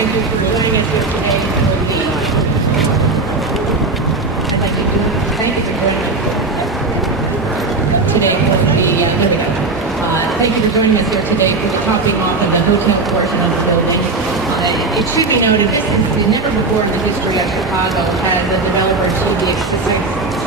thank you for joining us here today for the... I'd like to thank you for joining us today for the... thank you for joining us here today for the topping off of the hotel portion of the building. It should be noted that never before in the history of Chicago has a developer achieved the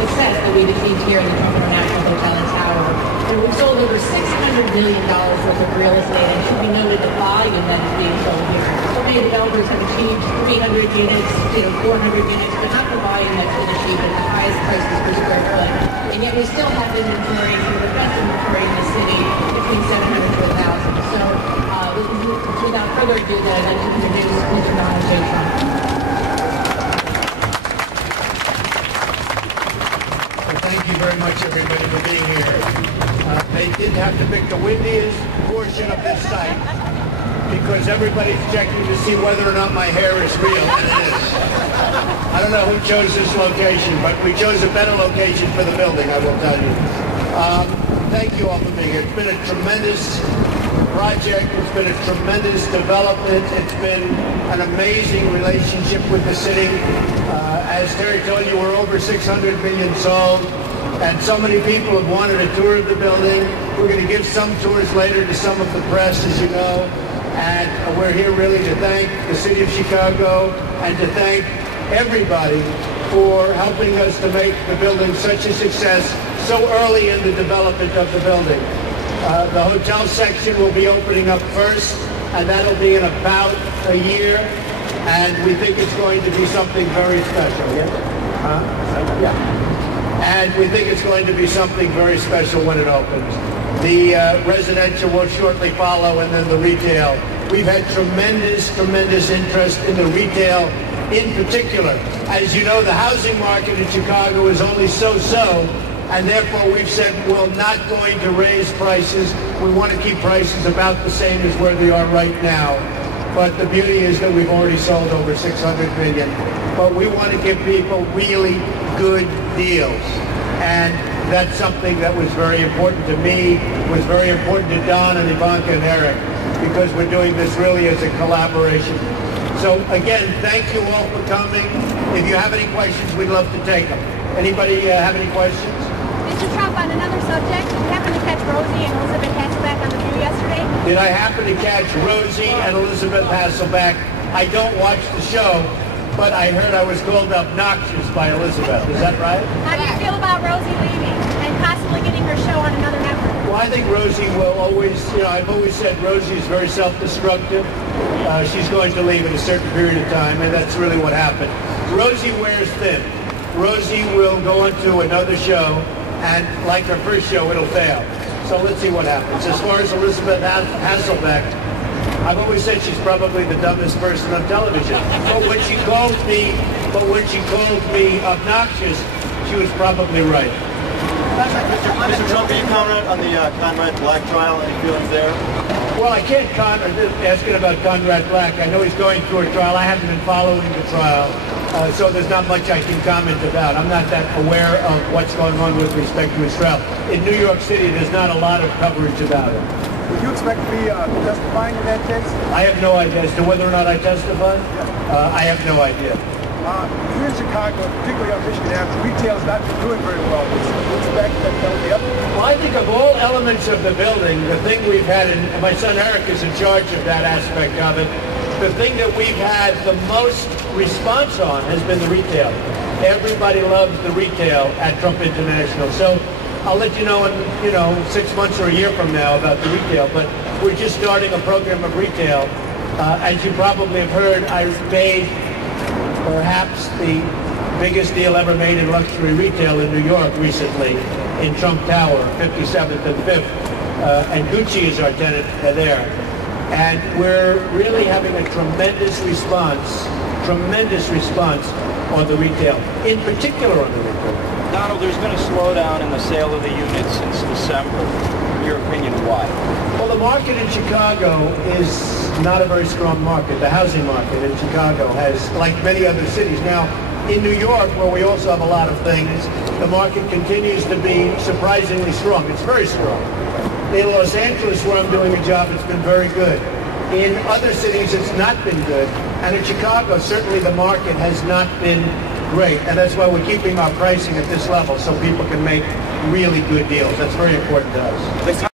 success that we've achieved here in the Trump International Hotel and Tower. We've sold over $600 million worth of real estate, and it should be noted the volume that is being sold here. So many developers have achieved 300 units, 400 units, but not the volume that's been achieved at the highest prices per square foot. And yet we still have inventory, some of the best inventory in the city, between 700 to 1,000. So without further ado, I'd like to introduce Mr. Donald J. Trump. Thank you very much, everybody, for being here. They did have to pick the windiest portion of this site because everybody's checking to see whether or not my hair is real, and it is. I don't know who chose this location, but we chose a better location for the building, I will tell you. Thank you all for being here. It's been a tremendous project. It's been a tremendous development. It's been an amazing relationship with the city. As Terry told you, we're over 600 million sold, and so many people have wanted a tour of the building. We're going to give some tours later to some of the press, as you know, and we're here really to thank the city of Chicago and to thank everybody for helping us to make the building such a success so early in the development of the building. The hotel section will be opening up first, and that'll be in about a year, and we think it's going to be something very special. Yes? Yeah. And we think it's going to be something very special when it opens. The residential will shortly follow, and then the retail. We've had tremendous interest in the retail in particular. As you know, the housing market in Chicago is only so-so, and therefore we've said we're not going to raise prices. We want to keep prices about the same as where they are right now. But the beauty is that we've already sold over 600 million. But we want to give people really good deals. And that's something that was very important to me, was very important to Don and Ivanka and Eric, because we're doing this really as a collaboration. So again, thank you all for coming. If you have any questions, we'd love to take them. Anybody have any questions? Mr. Trump, on another subject, did you happen to catch Rosie and Elizabeth Hasselbeck on the view yesterday? Did I happen to catch Rosie and Elizabeth Hasselbeck? I don't watch the show, but I heard I was called obnoxious by Elizabeth. Is that right? How do you feel about Rosie leaving and possibly getting her show on another network? Well, I think Rosie will always, I've always said Rosie is very self-destructive. She's going to leave in a certain period of time, and that's really what happened. Rosie wears thin. Rosie will go into another show, and like her first show, it'll fail. So let's see what happens. As far as Elizabeth Hasselbeck, I've always said she's probably the dumbest person on television. But when she called me obnoxious, she was probably right. Mr. Trump, can you comment on the Conrad Black trial? Any feelings there? Well, I can't asking about Conrad Black. I know he's going through a trial. I haven't been following the trial, so there's not much I can comment about. I'm not that aware of what's going on with respect to his trial. In New York City, there's not a lot of coverage about it. Would you expect to be testifying in that case? I have no idea as to whether or not I testify. I have no idea. Here in Chicago, particularly on Michigan Avenue, retail has not been doing very well. Would you expect that that will be up? Well, I think of all elements of the building, the thing we've had, and my son Eric is in charge of that aspect of it, the thing that we've had the most response on has been the retail. Everybody loves the retail at Trump International. So I'll let you know in 6 months or a year from now about the retail, but we're just starting a program of retail. As you probably have heard, I made perhaps the biggest deal ever made in luxury retail in New York recently, in Trump Tower, 57th and 5th. And Gucci is our tenant there. And we're really having a tremendous response on the retail, in particular on the retail. Donald, there's been a slowdown in the sale of the units since December. In your opinion, why? Well, the market in Chicago is not a very strong market. The housing market in Chicago has, like many other cities. Now, in New York, where we also have a lot of things, the market continues to be surprisingly strong. It's very strong. In Los Angeles, where I'm doing a job, it's been very good. In other cities, it's not been good. And in Chicago, certainly the market has not been great. And that's why we're keeping our pricing at this level, so people can make really good deals. That's very important to us.